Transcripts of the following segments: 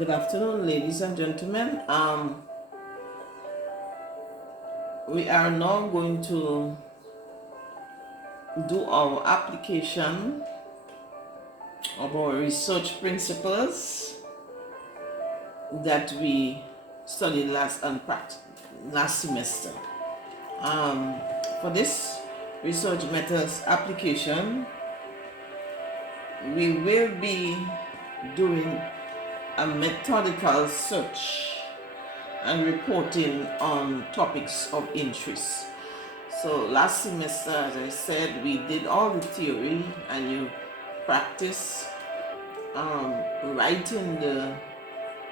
Good afternoon, ladies and gentlemen. We are now going to do our application of our research principles that we studied last semester. For this research methods application, we will be doing a methodical search and reporting on topics of interest. So last semester, as I said, we did all the theory and you practice writing the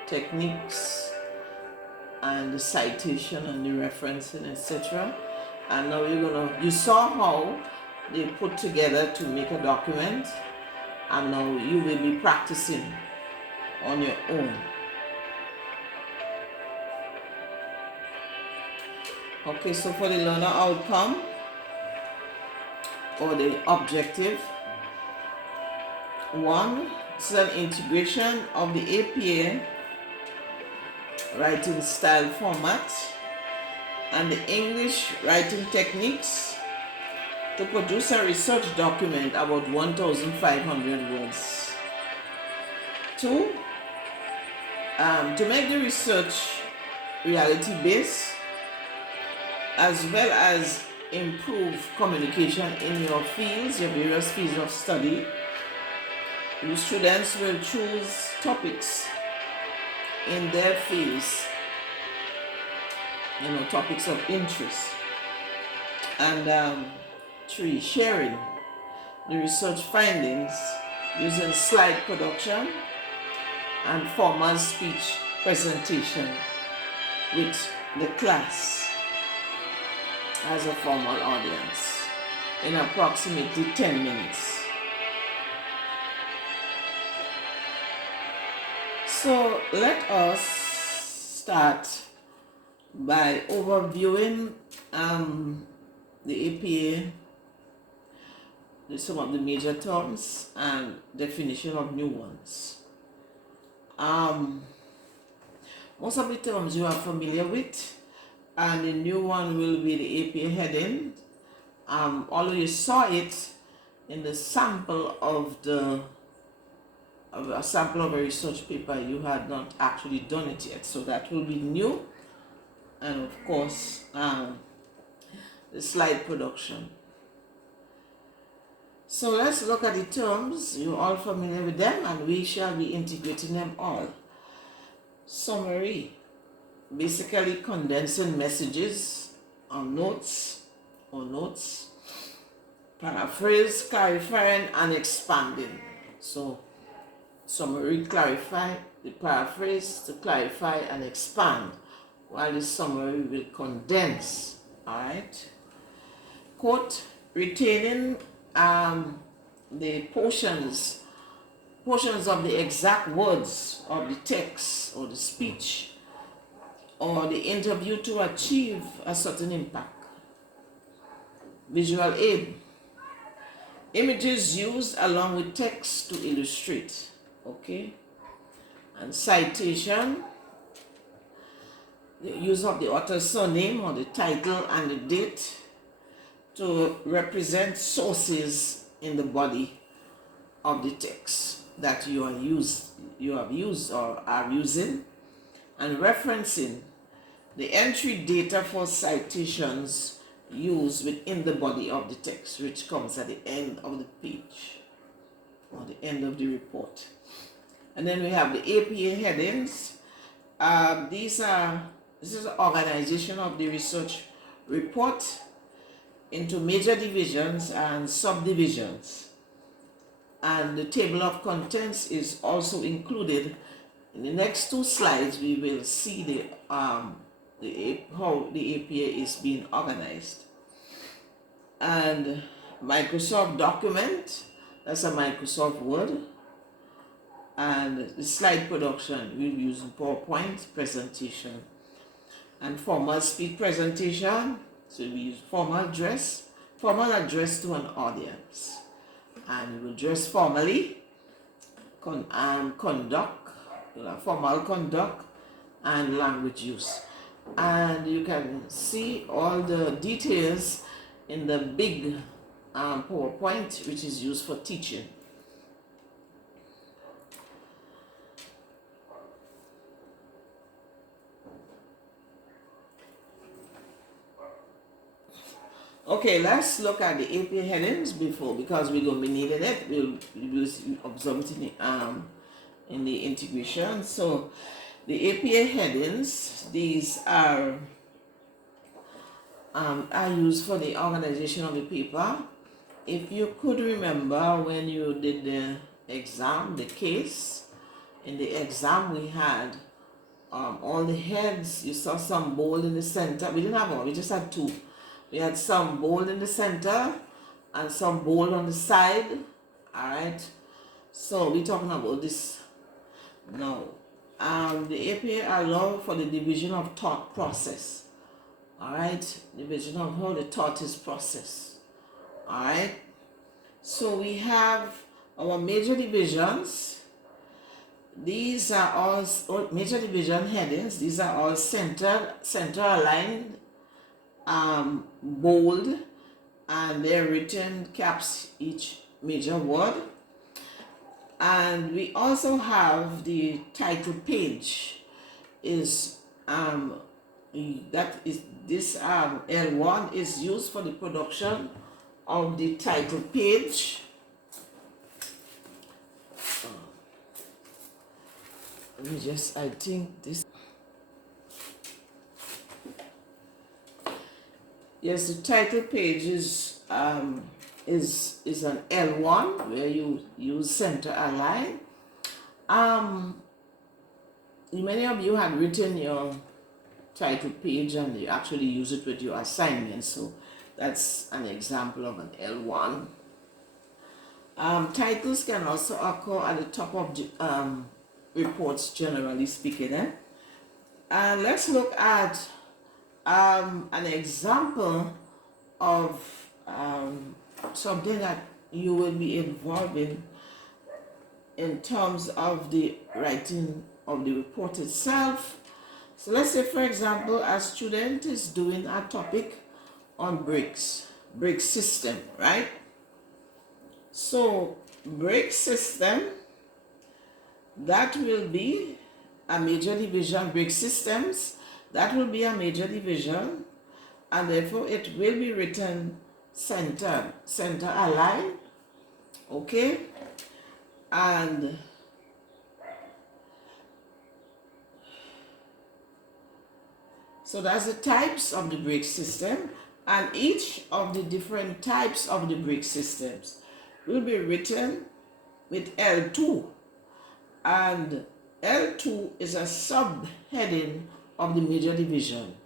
techniques and the citation and the referencing, etc. And now you saw how they put together to make a document, and now you will be practicing on your own. Okay, so for the learner outcome or the objective, one is an integration of the APA writing style format and the English writing techniques to produce a research document about 1,500 words. Two, to make the research reality-based, as well as improve communication in your fields, your various fields of study. You students will choose topics in their fields, topics of interest. And three, sharing the research findings using slide production and formal speech presentation with the class as a formal audience in approximately 10 minutes. So let us start by overviewing the APA, some of the major terms and definition of new ones. Most of the terms you are familiar with, and the new one will be the APA heading. Although you saw it in the sample of a sample of a research paper, you had not actually done it yet, so that will be new. And of course, the slide production. So let's look at the terms. You're all familiar with them, and we shall be integrating them all. Summary, basically condensing messages or notes. Paraphrase, clarifying and expanding. So summary, clarify, the paraphrase to clarify and expand, while the summary will condense. Alright. Quote, retaining the portions of the exact words of the text or the speech or the interview to achieve a certain impact. Visual aid, images used along with text to illustrate. Okay. And citation, the use of the author's surname or the title and the date to represent sources in the body of the text that you have used or are using. And referencing, the entry data for citations used within the body of the text, which comes at the end of the page or the end of the report. And then we have the APA headings. This is an organization of the research report into major divisions and subdivisions. And the table of contents is also included. In the next two slides, we will see how the APA is being organized. And Microsoft document, that's a Microsoft Word. And the slide production, we'll be using PowerPoint presentation. And formal speech presentation, so we use formal address to an audience. And you will dress formally, conduct formal conduct and language use. And you can see all the details in the big PowerPoint, which is used for teaching. Okay, let's look at the APA headings because we're going to be needing it. We'll observe it in the integration. So the APA headings, these are used for the organization of the paper. If you could remember when you did the exam, the case, in the exam we had all the heads. You saw some bold in the center. We didn't have one, we just had two. We had some bold in the center and some bold on the side. Alright, so we're talking about this now. The APA allow for the division of thought process. Alright, division of how the thought is processed. Alright, so we have our major divisions. These are all major division headings. These are all center aligned, bold, and they're written caps each major word. And we also have the title page is this L1 is used for the production of the title page. I think this. Yes, the title page is an L1 where you use center align. Many of you had written your title page and you actually use it with your assignment, so that's an example of an L1. Titles can also occur at the top of the reports, generally speaking. Let's look at an example of something that you will be involved in terms of the writing of the report itself. So let's say, for example, a student is doing a topic on brick system, right? So brick system, that will be a major division. Brick systems, that will be a major division, and therefore it will be written center align. Okay, and so that's the types of the brick system, and each of the different types of the brick systems will be written with L2, and L2 is a subheading of the major division.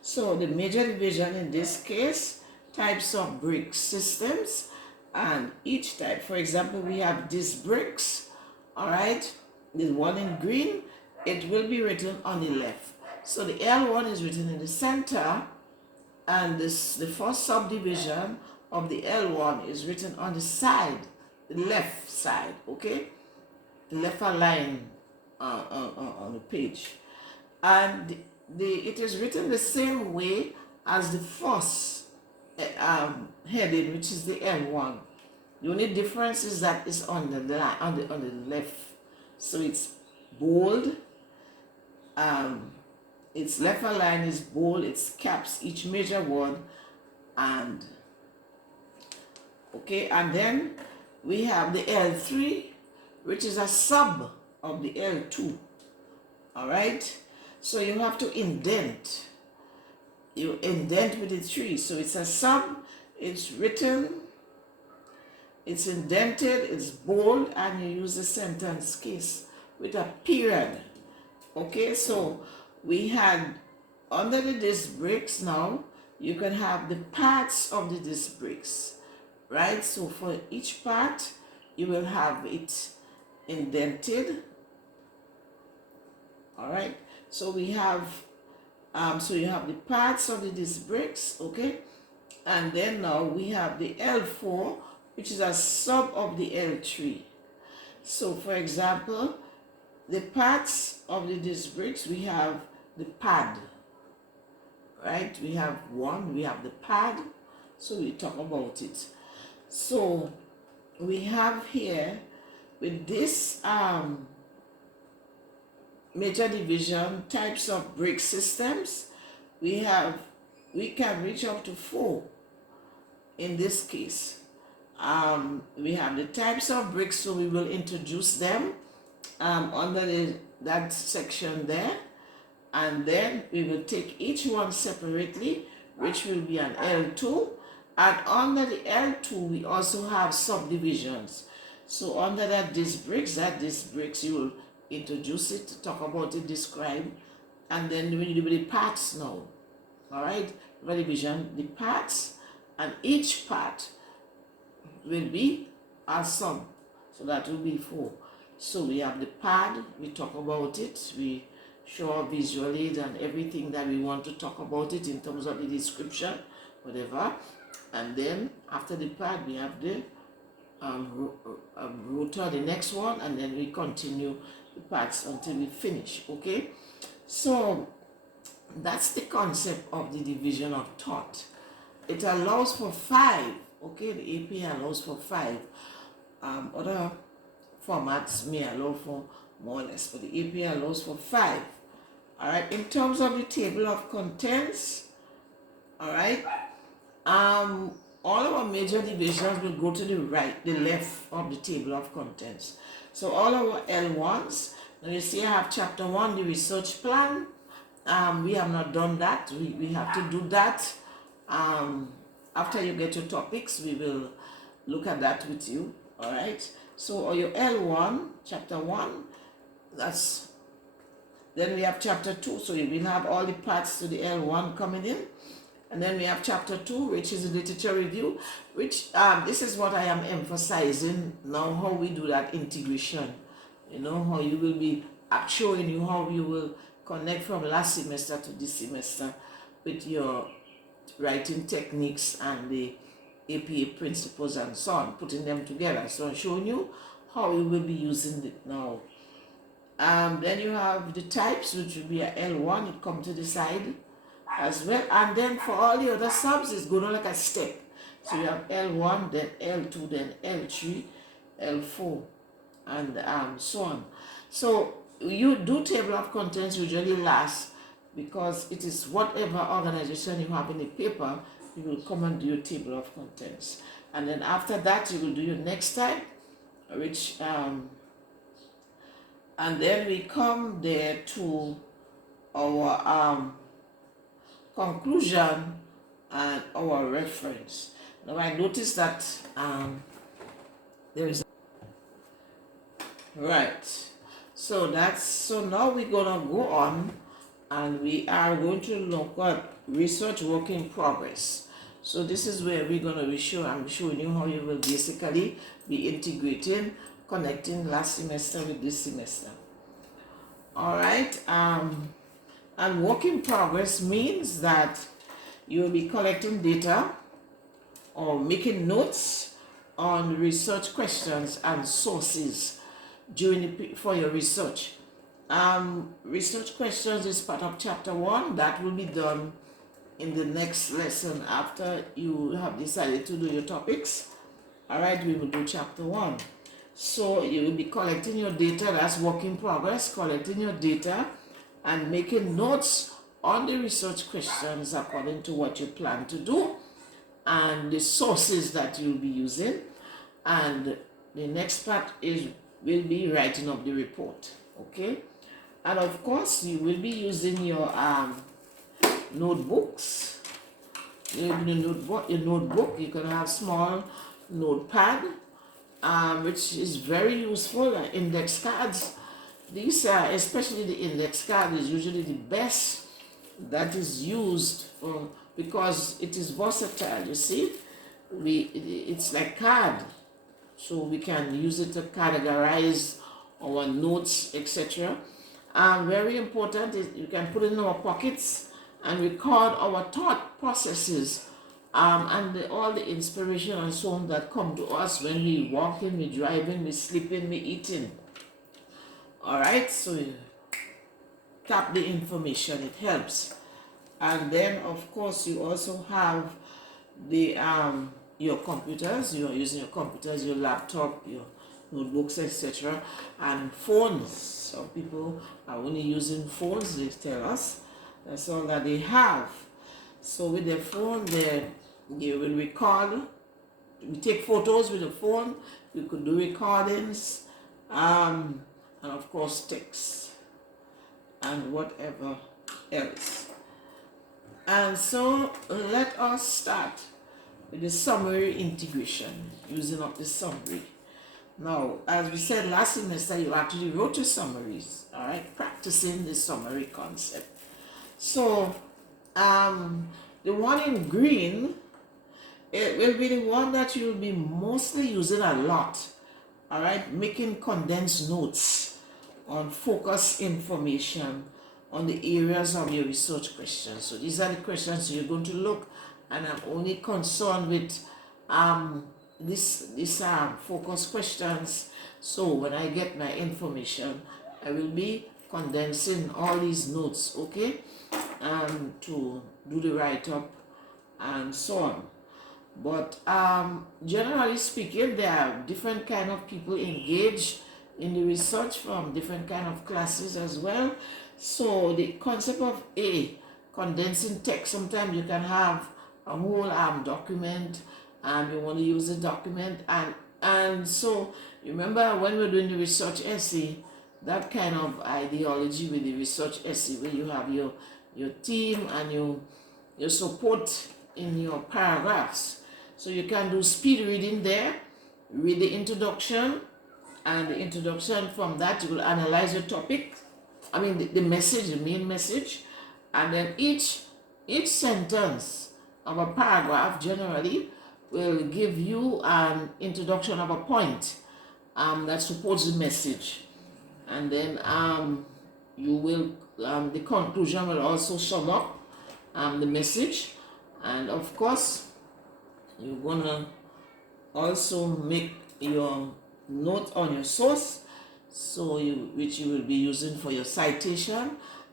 So the major division in this case, types of brick systems, and each type, for example, we have these bricks, all right, the one in green, it will be written on the left. So the L1 is written in the center, and the first subdivision of the L1 is written on the side, the left side, okay, the left line on the page, and it is written the same way as the first heading, which is the L1. The only difference is that it's on the line, on the left. So it's bold. Its left line is bold. It's caps each major word, and okay. And then we have the L3, which is a sub of the L2. All right. So you have to indent. You indent with the 3. So it's a sub. It's written. It's indented, it's bold, and you use the sentence case with a period. Okay, so we had under the disc bricks now, you can have the parts of the disc bricks, right? So for each part, you will have it indented. All right, so we have, so you have the parts of the disc bricks, okay? And then now we have the L4, which is a sub of the L3. So for example, the parts of the disc brakes, we have the pad, right? We have one, we have the pad, so we talk about it. So we have here with this major division types of brake systems, we can reach up to 4 in this case. We have the types of brakes, so we will introduce them under that section there, and then we will take each one separately, which will be an L2, and under the L2 we also have subdivisions. So under that disc brakes, you will introduce it, talk about it, describe, and then we do the parts now. All right, division, the parts, and each part will be a sum, so that will be 4. So we have the pad, we talk about it, we show visual aid and everything that we want to talk about it in terms of the description, whatever. And then after the pad we have the rotor, the next one, and then we continue the parts until we finish. Okay, so that's the concept of the division of thought. It allows for 5. Okay, the AP allows for 5. Other formats may allow for more or less, but the AP allows for 5. All right, in terms of the table of contents, all right, all our major divisions will go to the right, the left of the table of contents. So all our L1s, now you see I have chapter 1, the research plan. We have not done that. We have to do that. After you get your topics, we will look at that with you. All right. So your L1, chapter 1, then we have chapter 2. So you will have all the parts to the L1 coming in. And then we have chapter 2, which is a literature review, which this is what I am emphasizing now, how we do that integration. You know, how you will be showing you how you will connect from last semester to this semester with your writing techniques and the APA principles and so on, putting them together. So I'm showing you how you will be using it now. Then you have the types, which will be a L1, it comes to the side as well. And then for all the other subs, it's going on like a step. So you have L1, then L2, then L3, L4, and so on. So you do table of contents usually last, because it is whatever organization you have in the paper, you will come and do your table of contents. And then after that, you will do your next type, which, and then we come there to our conclusion and our reference. Now I noticed that there is, right. So now we're gonna go on, and we are going to look at research work in progress. So this is where we're going to be I'm showing you how you will basically be integrating, connecting last semester with this semester. All right, and work in progress means that you will be collecting data or making notes on research questions and sources for your research. Research questions is part of chapter 1. That will be done in the next lesson after you have decided to do your topics. All right, we will do chapter 1. So you will be collecting your data, that's work in progress, collecting your data and making notes on the research questions according to what you plan to do and the sources that you'll be using. And the next part will be writing up the report. Okay. And of course, you will be using your notebooks. Your notebook. You can have small notepad, which is very useful. Index cards. These are, especially the index card, is usually the best that is used because it is versatile. You see, it's like card, so we can use it to categorize our notes, etc. Very important is you can put it in our pockets and record our thought processes and all the inspiration and so on that come to us when we walking, we driving, we sleeping, we eating. All right, so you tap the information, it helps. And then of course you also have the your computers. You are using your computers, your laptop, your notebooks, etc., and phones. Some people are only using phones, they tell us. That's all that they have. So with their phone, they will record. We take photos with the phone. We could do recordings, and of course text and whatever else. And so let us start with the summary integration, using up the summary. Now, as we said last semester, you actually wrote your summaries, all right, practicing the summary concept. So, the one in green, it will be the one that you'll be mostly using a lot, all right, making condensed notes on focus information on the areas of your research questions. So these are the questions you're going to look, and I'm only concerned with these focus questions. So when I get my information, I will be condensing all these notes, okay, to do the write-up and so on. But generally speaking, there are different kind of people engaged in the research from different kind of classes as well. So the concept of condensing text, sometimes you can have a whole document, and you want to use the document, and so remember when we're doing the research essay, that kind of ideology with the research essay, where you have your theme and your support in your paragraphs. So you can do speed reading there, read the introduction, and the introduction, from that you will analyze your topic, the message, the main message, and then each sentence of a paragraph generally will give you an introduction of a point that supports the message, and then you will the conclusion will also sum up the message, and of course you're gonna also make your note on your source, which you will be using for your citation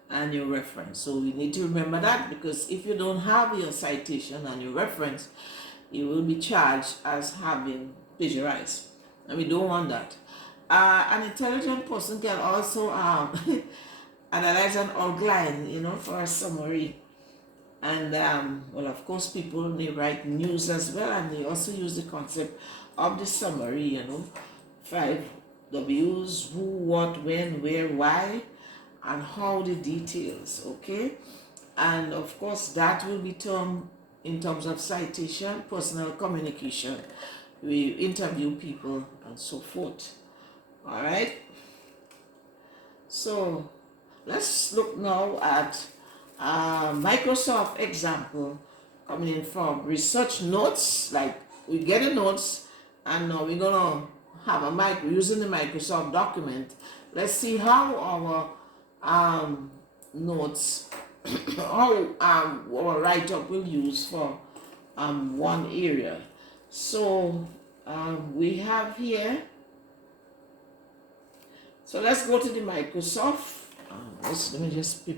and your reference. So we need to remember that, because if you don't have your citation and your reference, you will be charged as having plagiarized, and we don't want that. An intelligent person can also analyze an outline, for a summary. And well, of course, people, they write news as well, and they also use the concept of the summary, 5 W's: who, what, when, where, why, and how, the details, okay? And of course, that will be termed in terms of citation, personal communication. We interview people and so forth. All right? So let's look now at Microsoft example coming in from research notes. Like, we get the notes, and now we're gonna have using the Microsoft document. Let's see how our notes, how our write-up will use for one area. So we have here. So let's go to the Microsoft. Let me just pick.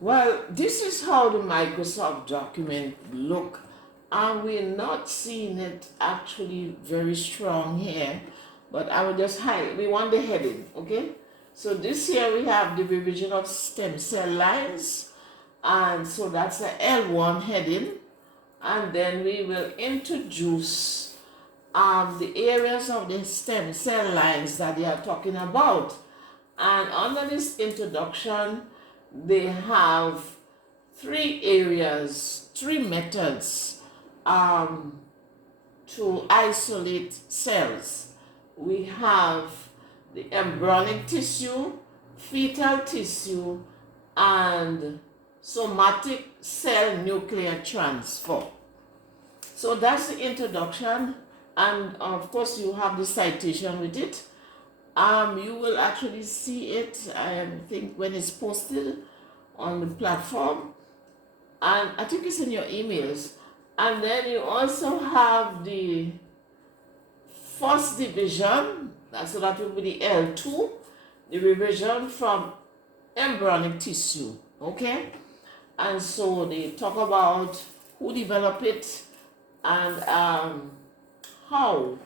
Well, this is how the Microsoft document look, and we're not seeing it actually very strong here, but I will just highlight. We want the heading, okay? So this here we have the revision of stem cell lines, and so that's the L1 heading, and then we will introduce the areas of the stem cell lines that they are talking about. And under this introduction, they have 3 areas, 3 methods to isolate cells. We have the embryonic tissue, fetal tissue, and somatic cell nuclear transfer. So that's the introduction, and of course you have the citation with it. You will actually see it, I think, when it's posted on the platform, and I think it's in your emails. And then you also have the first division, so that will be the L2, the revision from embryonic tissue, okay? And so they talk about who developed it and how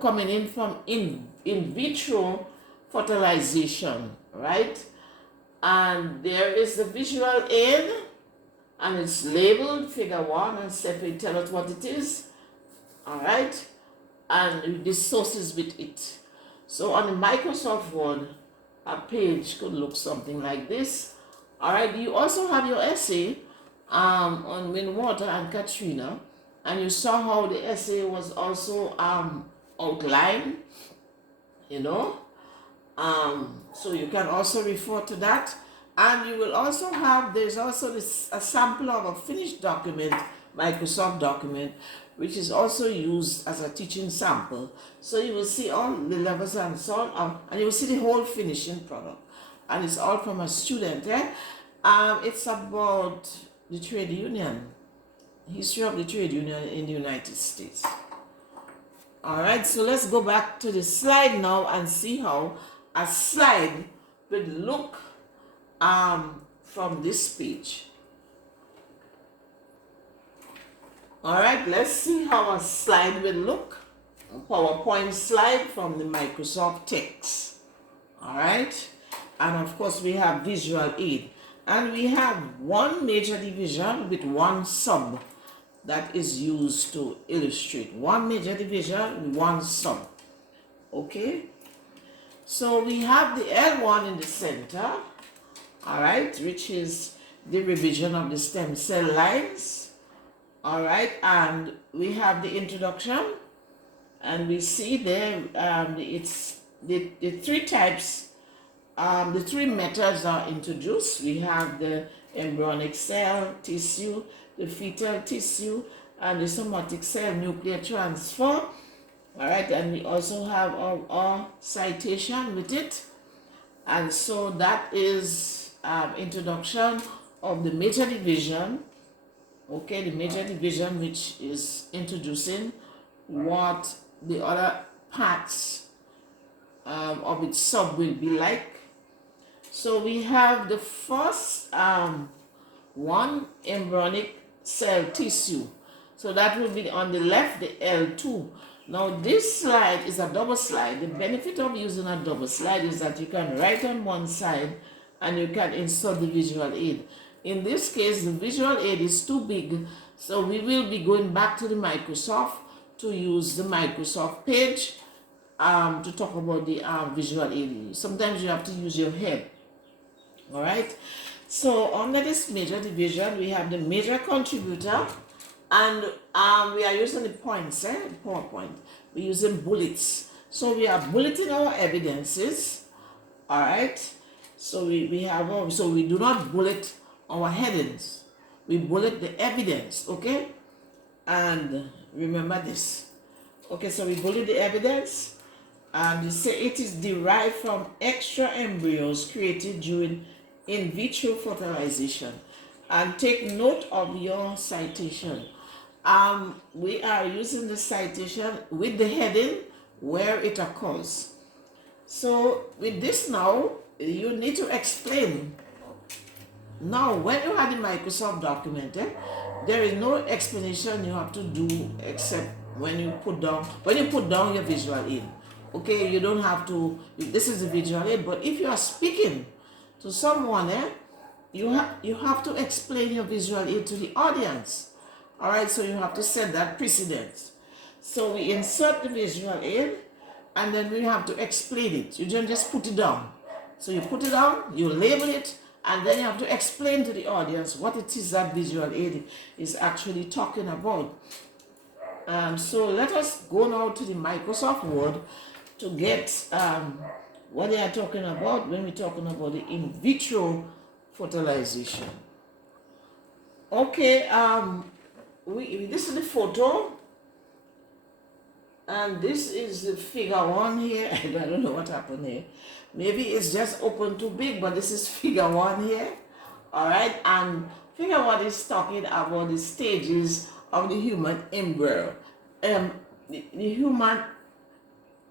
coming in from in vitro fertilization, right? And there is the visual aid, and it's labeled figure 1, and Stephanie tell us what it is, all right? And the sources with it. So on the Microsoft Word, a page could look something like this. All right, you also have your essay on Windwater and Katrina, and you saw how the essay was also outlined, you know. So you can also refer to that, and you will also have, there's also a sample of a finished document, Microsoft document, which is also used as a teaching sample. So you will see all the levels and so on, and you will see the whole finishing product, and it's all from a student. It's about the trade union, history of the trade union in the United States. All right, so let's go back to the slide now and see how a slide would look from this page. All right, let's see how a slide will look. A PowerPoint slide from the Microsoft text. All right, and of course we have visual aid, and we have one major division with one sub that is used to illustrate. One major division, one sub. Okay, so we have the L1 in the center, all right, which is the revision of the stem cell lines, all right, and we have the introduction, and we see there it's the three types, the three methods are introduced. We have the embryonic cell tissue, the fetal tissue, and the somatic cell nuclear transfer. All right, and we also have our citation with it. And so that is introduction of the major division. Okay, the major division, which is introducing what the other parts of its sub will be like. So we have the first one, embryonic cell tissue. So that will be on the left, the L2. Now this slide is a double slide. The benefit of using a double slide is that you can write on one side and you can insert the visual aid. In this case, the visual aid is too big, so we will be going back to the Microsoft to use the Microsoft page to talk about the visual aid. Sometimes you have to use your head. All right. So under this major division, we have the major contributor, and we are using the points, PowerPoint. We're using bullets. So we are bulleting our evidences. All right. So we have, so we do not bullet our headings. We bullet the evidence, okay? And remember this. Okay, so we bullet the evidence, and you say it is derived from extra embryos created during in vitro fertilization. And take note of your citation. We are using the citation with the heading where it occurs. So with this now, you need to explain. Now, when you have the Microsoft document, there is no explanation you have to do except when you put down your visual aid. Okay, you don't have to. This is the visual aid, but if you are speaking to someone, you have to explain your visual aid to the audience. All right, so you have to set that precedent. So we insert the visual aid, and then we have to explain it. You don't just put it down. So you put it down, you label it, and then you have to explain to the audience what it is that visual aid is actually talking about. So let us go now to the Microsoft Word to get what they are talking about when we're talking about the in vitro fertilization. Okay, this is the photo, and this is the figure 1 here. I don't know what happened here. Maybe it's just open too big, but this is figure 1 here. All right, and figure 1 is talking about the stages of the human embryo. The human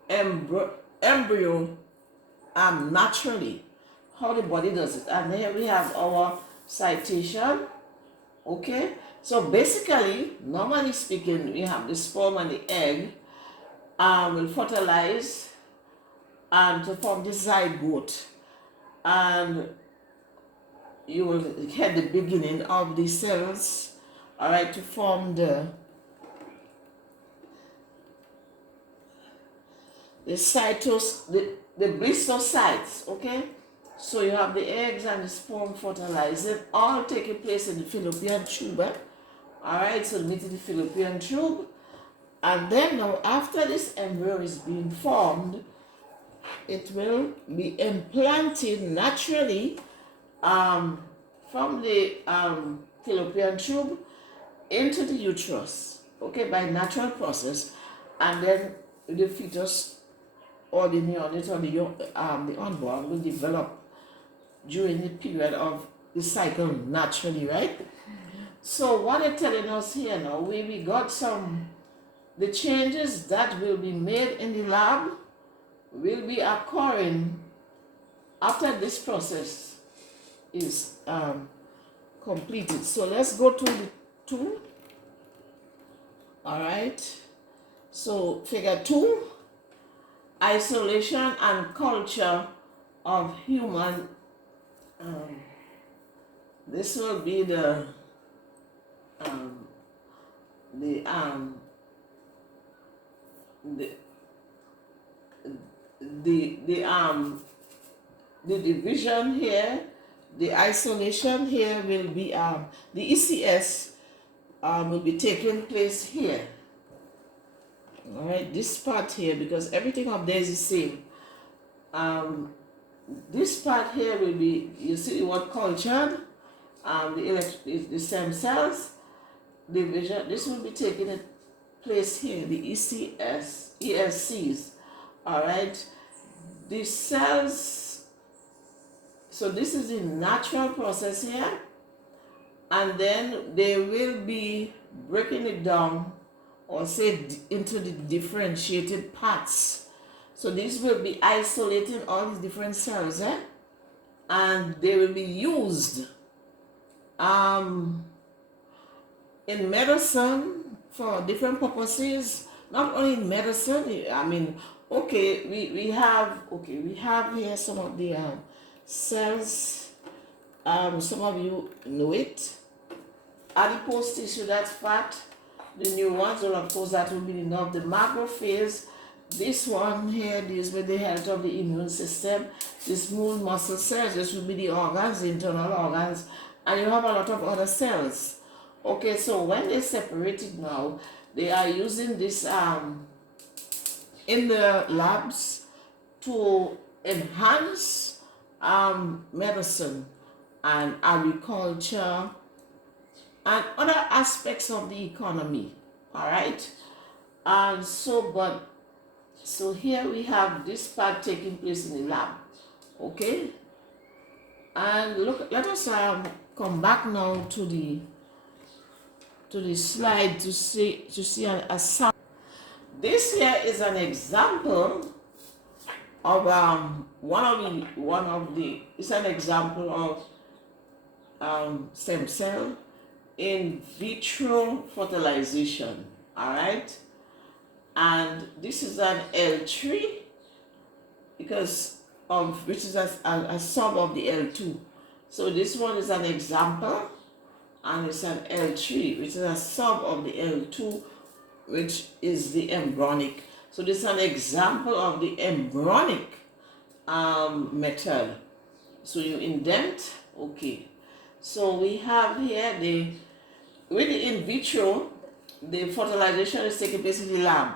embryo naturally, how the body does it. And here we have our citation. Okay, so basically, normally speaking, we have the sperm and the egg will fertilize and to form the zygote, and you will get the beginning of the cells, all right, to form the the blastocytes. Okay, so you have the eggs and the sperm fertilizing, all taking place in the fallopian tube. All right, so meet the fallopian tube, and then now after this embryo is being formed, it will be implanted naturally from the fallopian tube into the uterus, okay, by natural process, and then the fetus or the neonate or the unborn will develop during the period of the cycle naturally, right? So what they're telling us here now, we got the changes that will be made in the lab will be occurring after this process is completed. So let's go to the 2. All right. So figure 2, isolation and culture of human. This will be the division here, the isolation here will be the ECS will be taking place here. All right, this part here, because everything up there is the same. This part here will be, you see the word cultured, the stem cells division. This will be taking place here, the ESCs. All right, the cells. So this is the natural process here, and then they will be breaking it down, or say into the differentiated parts. So this will be isolating all these different cells, and they will be used in medicine for different purposes. Not only in medicine, I mean, okay, we have here some of the cells. Some of you know it. Adipose tissue, that's fat. The new ones, well, of course, that will be enough. The macrophage, this one here deals with the health of the immune system. The smooth muscle cells, this will be the organs, the internal organs, and you have a lot of other cells. Okay, so when they separate it now, they are using this in the labs to enhance medicine and agriculture and other aspects of the economy. All right, and so here we have this part taking place in the lab. Okay, and look, let us come back now to the slide to see a sample. This here is an example of it's an example of stem cell in vitro fertilization. All right, and this is an L3 which is a sub of the L2. So this one is an example, and it's an L3, which is a sub of the L2, which is the embryonic. So this is an example of the embryonic method. So you indent, okay. So we have here with the in vitro, the fertilization is taking place in the lab,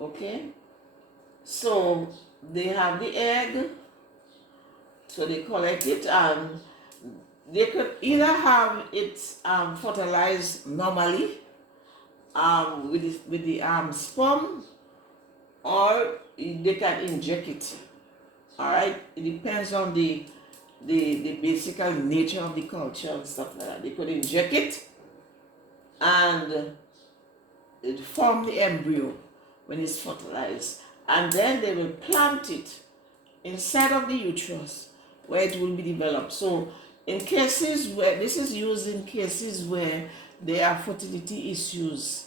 okay. So they have the egg, so they collect it, and they could either have it fertilized normally with the sperm, or they can inject it. All right, it depends on the basic nature of the culture and stuff like that. They could inject it and it form the embryo when it's fertilized, and then they will plant it inside of the uterus where it will be developed. So in cases where this is used in cases where there are fertility issues,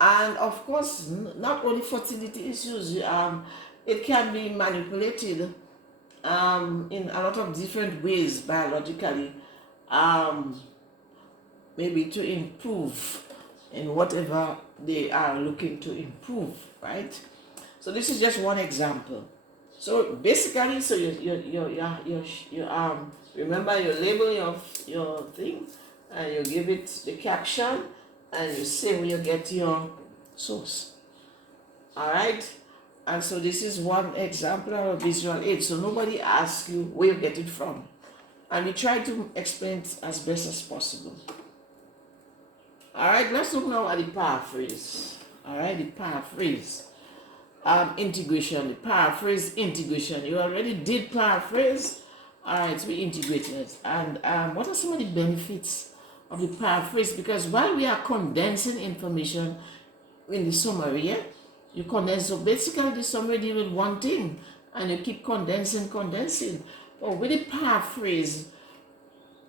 and of course not only fertility issues, it can be manipulated in a lot of different ways biologically, maybe to improve in whatever they are looking to improve, right? So this is just one example. So basically, so you remember you label your thing, and you give it the caption, and you say where you get your source. All right, and so this is one example of a visual aid. So nobody asks you where you get it from, and we try to explain it as best as possible. All right, let's look now at the paraphrase. All right, the paraphrase. Integration, the paraphrase integration. You already did paraphrase. All right, so we integrated it. And what are some of the benefits of the paraphrase? Because while we are condensing information in the summary, yeah, you condense. So basically, the summary deals with one thing, and you keep condensing. But with the paraphrase,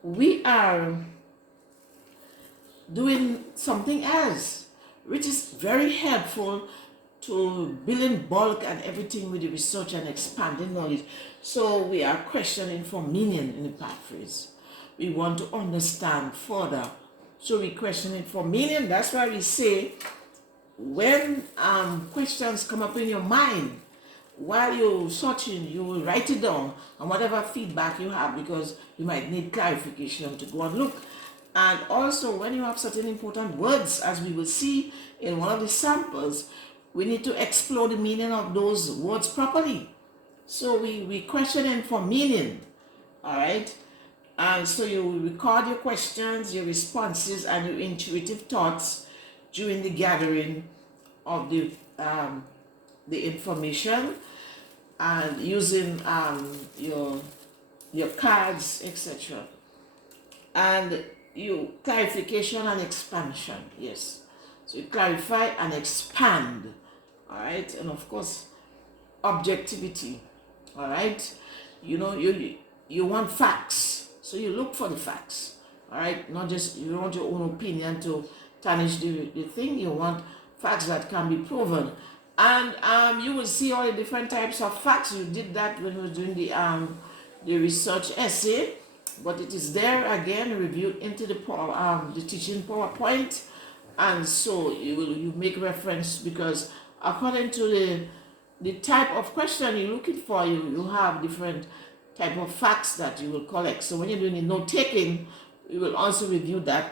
we are doing something else, which is very helpful to building bulk and everything with the research and expanding knowledge. So we are questioning for meaning in the paraphrase. We want to understand further. So we question it for meaning. That's why we say when questions come up in your mind, while you're searching, you will write it down and whatever feedback you have, because you might need clarification to go and look. And also when you have certain important words, as we will see in one of the samples, we need to explore the meaning of those words properly. So we question for meaning, all right? And so you record your questions, your responses, and your intuitive thoughts during the gathering of the information, and using your cards, etc. And you clarification and expansion, yes. So you clarify and expand, all right, and of course objectivity, all right. You know, you want facts, so you look for the facts, all right. Not just you don't want your own opinion to tarnish the thing. You want facts that can be proven, and you will see all the different types of facts. You did that when you were doing the research essay, but it is there again reviewed into the teaching PowerPoint. And so you make reference, because according to the type of question you're looking for, you have different type of facts that you will collect. So when you're doing the note taking, you will also review that,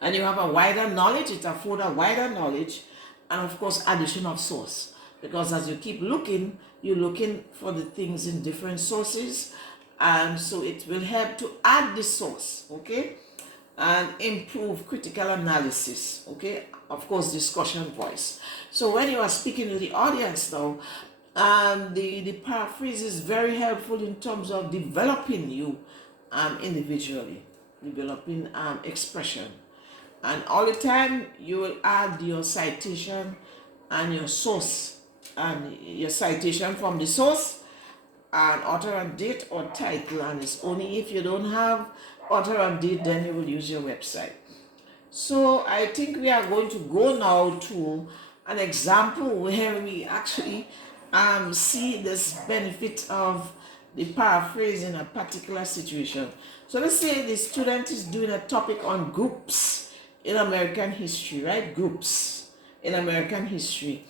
and you have a wider knowledge. It affords a wider knowledge, and of course addition of source, because as you keep looking, you're looking for the things in different sources, and so it will help to add the source, okay, and improve critical analysis, okay, of course discussion voice. So when you are speaking to the audience now, the paraphrase is very helpful in terms of developing you individually, developing expression, and all the time you will add your citation and your source, and your citation from the source, and author and date or title. And it's only if you don't have author and date, then you will use your website. So I think we are going to go now to an example where we actually see this benefit of the paraphrase in a particular situation. So let's say the student is doing a topic on groups in American history, right? Groups in American history.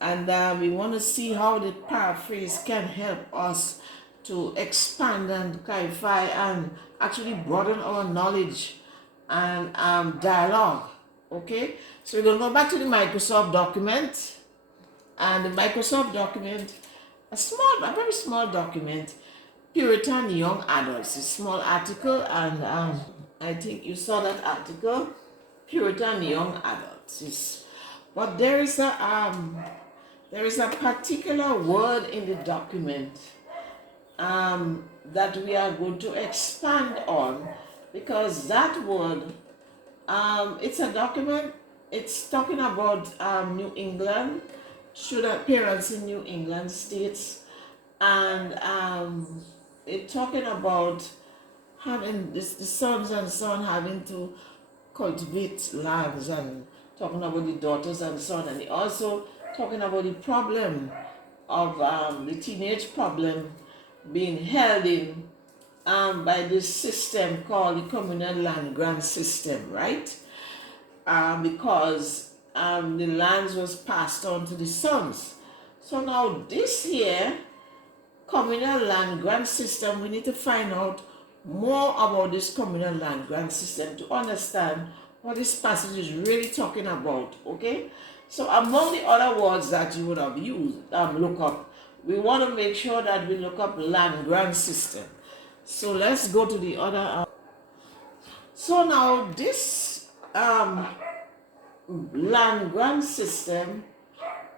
And we want to see how the paraphrase can help us to expand and clarify and actually broaden our knowledge and dialogue. Okay, so we're going to go back to the Microsoft document, and the Microsoft document, a very small document, Puritan Young Adults, a small article, and I think you saw that article, Puritan Young Adults. But there is a particular word in the document that we are going to expand on, because that word, it's a document, it's talking about New England, parents in New England states, and it's talking about having this, the sons and son having to cultivate lands, and talking about the daughters and son, and also talking about the problem of the teenage problem being held in by this system called the communal land grant system, right? Because the lands was passed on to the sons. So now this here communal land grant system, we need to find out more about this communal land grant system to understand what this passage is really talking about. Okay, so among the other words that you would have used, look up, we want to make sure that we look up land grant system. So let's go to the other. So now this land grant system,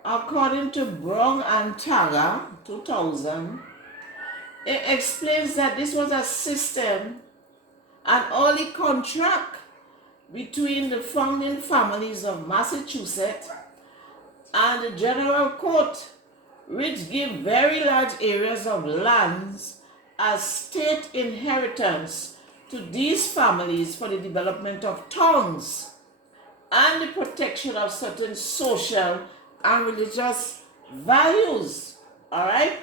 according to Brown and Taga 2000, it explains that this was a system, an early contract between the founding families of Massachusetts and the General Court, which give very large areas of lands as state inheritance to these families for the development of towns and the protection of certain social and religious values. All right?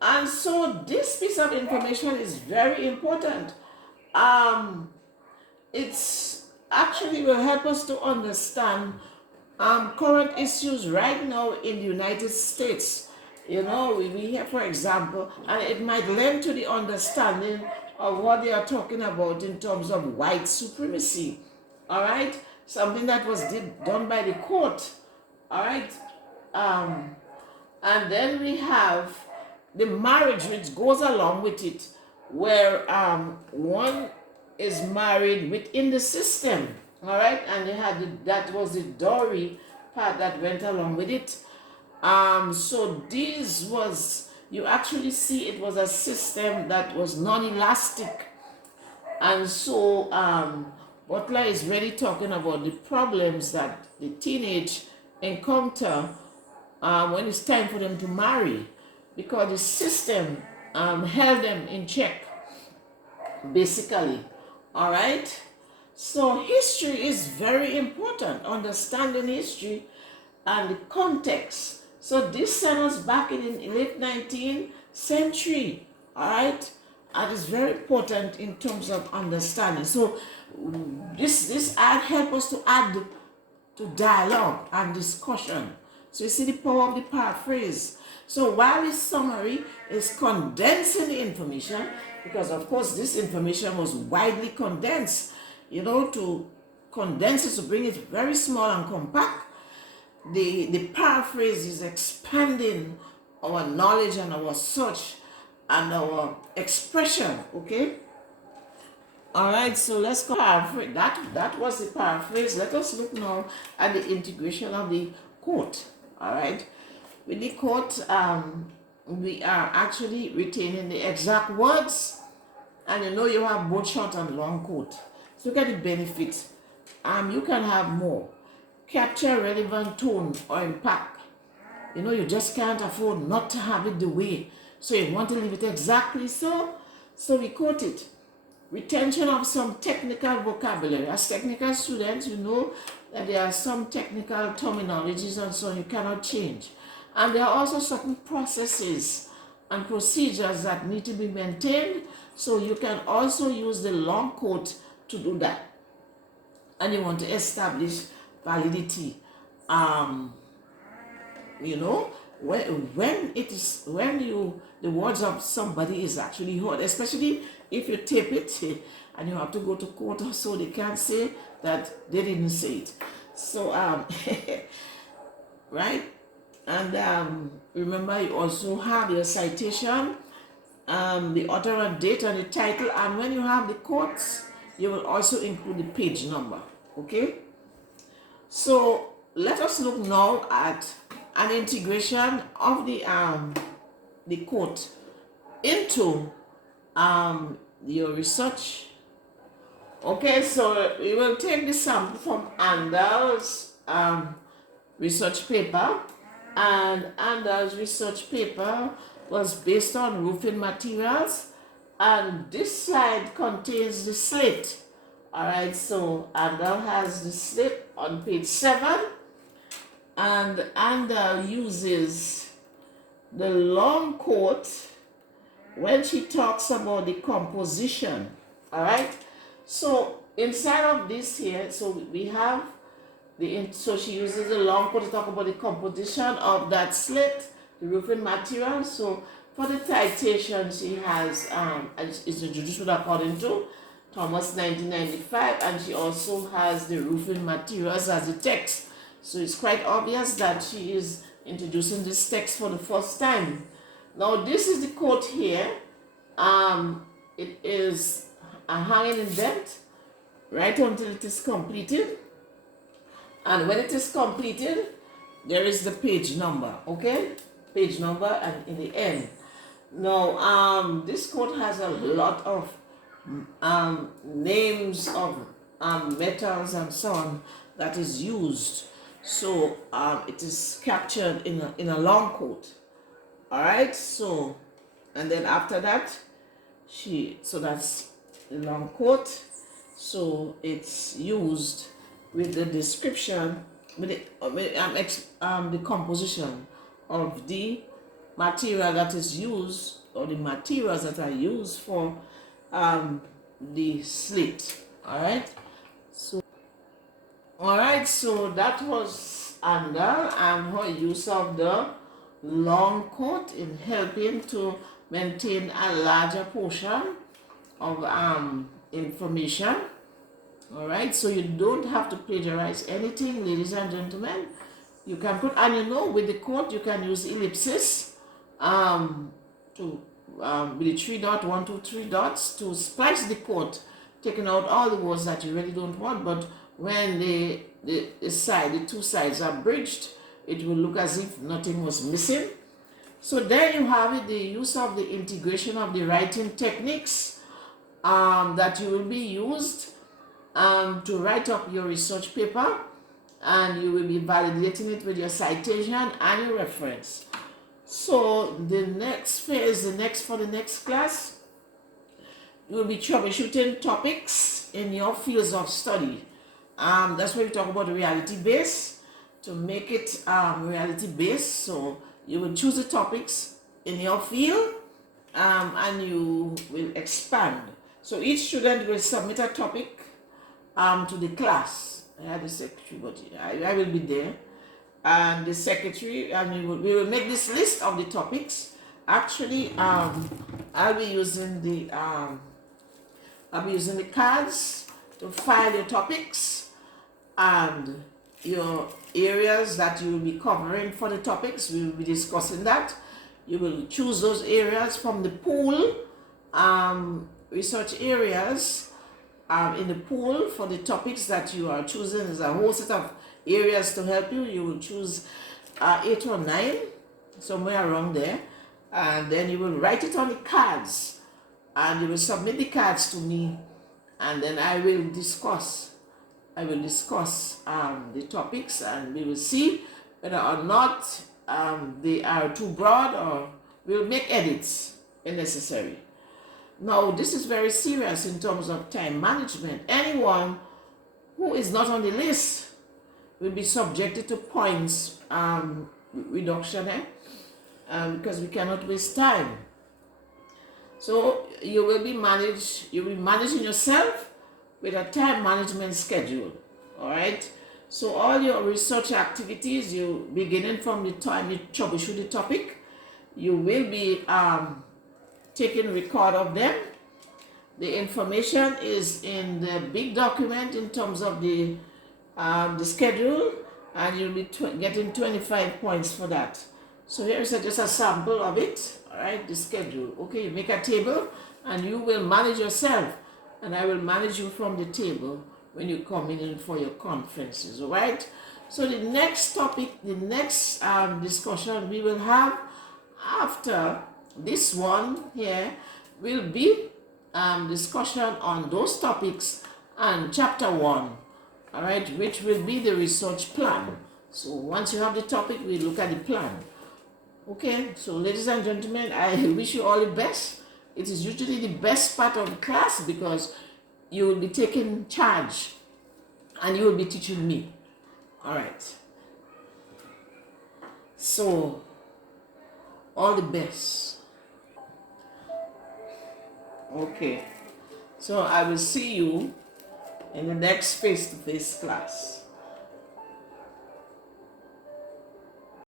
And so this piece of information is very important. It's actually will help us to understand current issues right now in the United States. You know, we have, for example, and it might lend to the understanding of what they are talking about in terms of white supremacy. All right? Something that was done by the court. All right? And then we have the marriage which goes along with it, where one is married within the system. All right? And they had that was the dowry part that went along with it. So this was, you actually see it was a system that was non-elastic. And so Butler is really talking about the problems that the teenage encounter when it's time for them to marry, because the system held them in check, basically. All right? So history is very important, understanding history and the context. So this sent us back in the late 19th century, all right? And it's very important in terms of understanding. So this help us to add to dialogue and discussion. So you see the power of the paraphrase. So while this summary is condensing the information, because of course this information was widely condensed, you know, to condense it, to bring it very small and compact, the paraphrase is expanding our knowledge and our search and our expression. Okay, all right, so let's go paraphrase. That was the paraphrase. Let us look now at the integration of the quote. All right, with the quote, we are actually retaining the exact words, and you know you have both short and long quote. So look at the benefit. You can have more. Capture relevant tone or impact. You know, you just can't afford not to have it the way. So you want to leave it exactly so. So we quote it. Retention of some technical vocabulary. As technical students, you know that there are some technical terminologies and so on you cannot change. And there are also certain processes and procedures that need to be maintained. So you can also use the long quote to do that. And you want to establish validity. You know, when the words of somebody is actually heard, especially if you tape it and you have to go to court, so they can't say that they didn't say it. So right, and remember you also have your citation, the author and date and the title, and when you have the quotes, you will also include the page number. Okay, so let us look now at an integration of the quote into your research. Okay, so we will take the sample from Andal's research paper, and Andal's research paper was based on roofing materials, and this slide contains the slate. All right, so Andal has the slate on page 7, and Andal uses the long quote when she talks about the composition. All right, so inside of this here, so we have so she uses the long quote to talk about the composition of that slate, the roofing material. So for the citation, she has is introduced according to Thomas 1995, and she also has the roofing materials as a text. So it's quite obvious that she is introducing this text for the first time. Now this is the quote here. It is a hanging indent right until it is completed. And when it is completed, there is the page number, okay? Page number and in the end. Now, this quote has a lot of names of metals and so on that is used. So it is captured in a long quote. All right, so, and then after that, so that's the long quote. So it's used with the description, with the composition of the material that is used, or the materials that are used for the slate. All right, so that was Andal and her use of the long quote in helping to maintain a larger portion of information. All right, so you don't have to plagiarize anything, ladies and gentlemen. You can put, and with the quote, you can use ellipsis with the 3 dot, 1, 2, 3 dots to splice the quote, taking out all the words that you really don't want. But when the two sides are bridged, it will look as if nothing was missing. So there you have it, the use of the integration of the writing techniques that you will be used to write up your research paper, and you will be validating it with your citation and your reference. So the next phase, for the next class, you will be troubleshooting topics in your fields of study. That's where we talk about reality based, to make it reality based. So you will choose the topics in your field, and you will expand. So each student will submit a topic to the class. I had the secretary, but I will be there, and the secretary, and we will make this list of the topics. Actually, I'll be using the cards to file your topics and your areas that you will be covering for the topics. We will be discussing that. You will choose those areas from the pool, research areas in the pool for the topics that you are choosing. There's a whole set of areas to help you. You will choose 8 or 9, somewhere around there, and then you will write it on the cards, and you will submit the cards to me, and then I will discuss the topics, and we will see whether or not they are too broad, or we'll make edits when necessary. Now, this is very serious in terms of time management. Anyone who is not on the list will be subjected to points reduction, because we cannot waste time. So you will be managing yourself with a time management schedule. All right. So all your research activities, you beginning from the time you troubleshoot the topic, you will be taking record of them. The information is in the big document in terms of the schedule, and you'll be getting 25 points for that. So here is just a sample of it. All right, the schedule. Okay, you make a table, and you will manage yourself, and I will manage you from the table when you come in for your conferences. All right. So the next topic, the next discussion we will have after this one here will be discussion on those topics and chapter 1, all right, which will be the research plan. So once you have the topic, we look at the plan. Okay, so ladies and gentlemen, I wish you all the best. It is usually the best part of the class because you will be taking charge and you will be teaching me. All right. So, all the best. Okay. So, I will see you in the next face to face class.